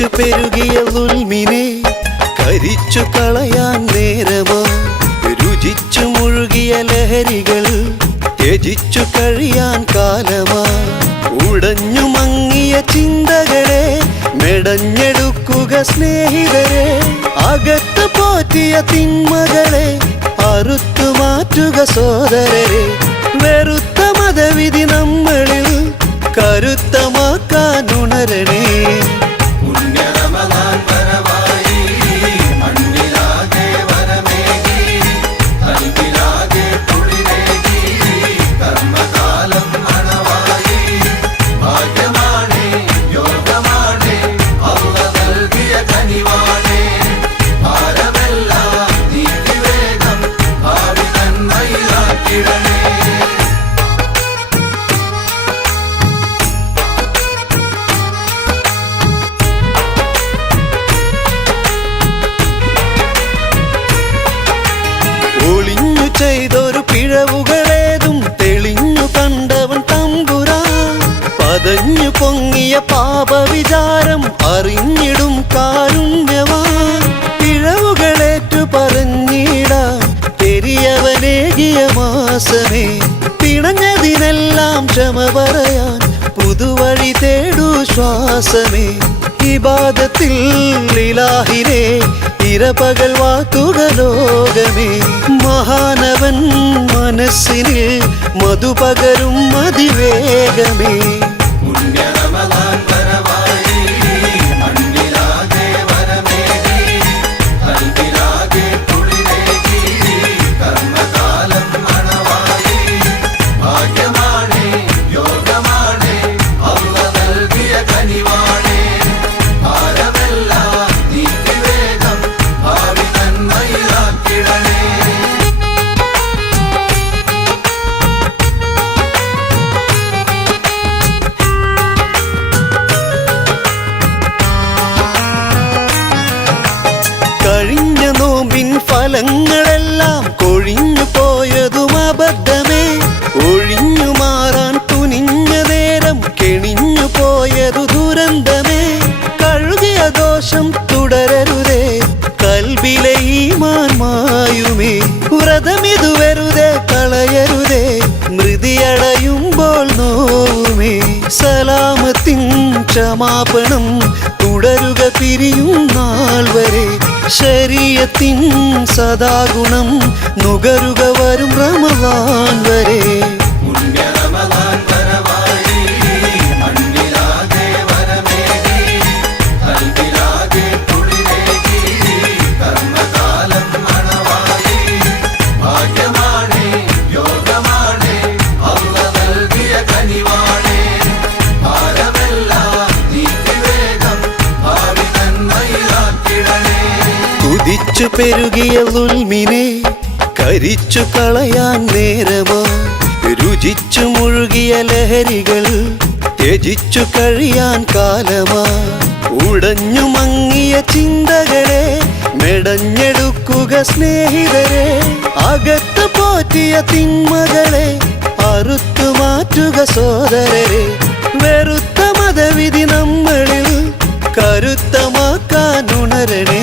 കുതിച്ചു പെരുകിയ ദുൽമിനെ കരിച്ചു കളയാൻ നേരമാ രുചിച്ചു മുഴുകിയ ലഹരികൾ ത്യജിച്ചു കഴിയാൻ കാലമാ ഉടഞ്ഞു മങ്ങിയ ചിന്തകളെ മെടഞ്ഞെടുക്കുക സ്നേഹിതരെ അകത്ത് പോറ്റിയ തിന്മകളെ അറുത്തു മാറ്റുക സോദരരെ വെറുത്ത മതവിധി നമ്മളിൽ കരുത്തമാക്കാൻ ഉണരണേ ഒളിഞ്ഞു ചെയ്തൊരു പിഴവുകളേതും തെളിഞ്ഞു കണ്ടവൻ തമ്പുരാൻ പതഞ്ഞു പൊങ്ങിയ പാപവിചാരം അറിഞ്ഞിടും കാരുണ്യവാൻ പിഴവുകളേറ്റു പറഞ്ഞിടാൻ പെരിയവനേകിയ മാസമേ പിണഞ്ഞതിനെല്ലാം ക്ഷമ പറയാൻ പുതുവഴി തേടൂ ശ്വാസമേ ഇബാദത്തിൽ ഇലാഹിനെ ഇരപകൽ വാത്തുക ലോകമേ മഹാനവൻ മനസ്സിന് മധുപകരും അതിവേഗമേ കഴിഞ്ഞ നോമ്പിൻ ഫലങ്ങളെല്ലാം കൊഴിഞ്ഞു പോയതും അബദ്ധമേ ഒഴിഞ്ഞു മാറാൻ തുനിഞ്ഞ നേരം കെണിഞ്ഞു പോയതു ദുരന്തമേ കഴുകിയ ദോഷം തുടരരുതേ കൽബിലെ ഈമാൻ മായുമേ വ്രതമിതു വെറുതെ കളയരുതേ മൃതിയടയുമ്പോൾ നോവുമേ സലാമത്തിൻ ക്ഷമാപണം തുടരുക പിരിയും നാൾ വരെ ശരീഅത്തിൻ സദാഗുണം നുകരുക വരും റമളാൻ വരെ കുതിച്ചു പെരുകിയ ദുൽമിനെ കരിച്ചു കളയാൻ നേരമാ രുചിച്ചു മുഴുകിയ ലഹരികൾ ത്യജിച്ചു കഴിയാൻ കാലമാ ഉടഞ്ഞു മങ്ങിയ ചിന്തകളെ മെടഞ്ഞെടുക്കുക സ്നേഹിതരെ അകത്ത് പോറ്റിയ തിന്മകളെ അറുത്തു മാറ്റുക സോദരരെ വെറുത്ത മതവിധി നമ്മളിൽ കരുത്തമാക്കാൻ ഉണരണേ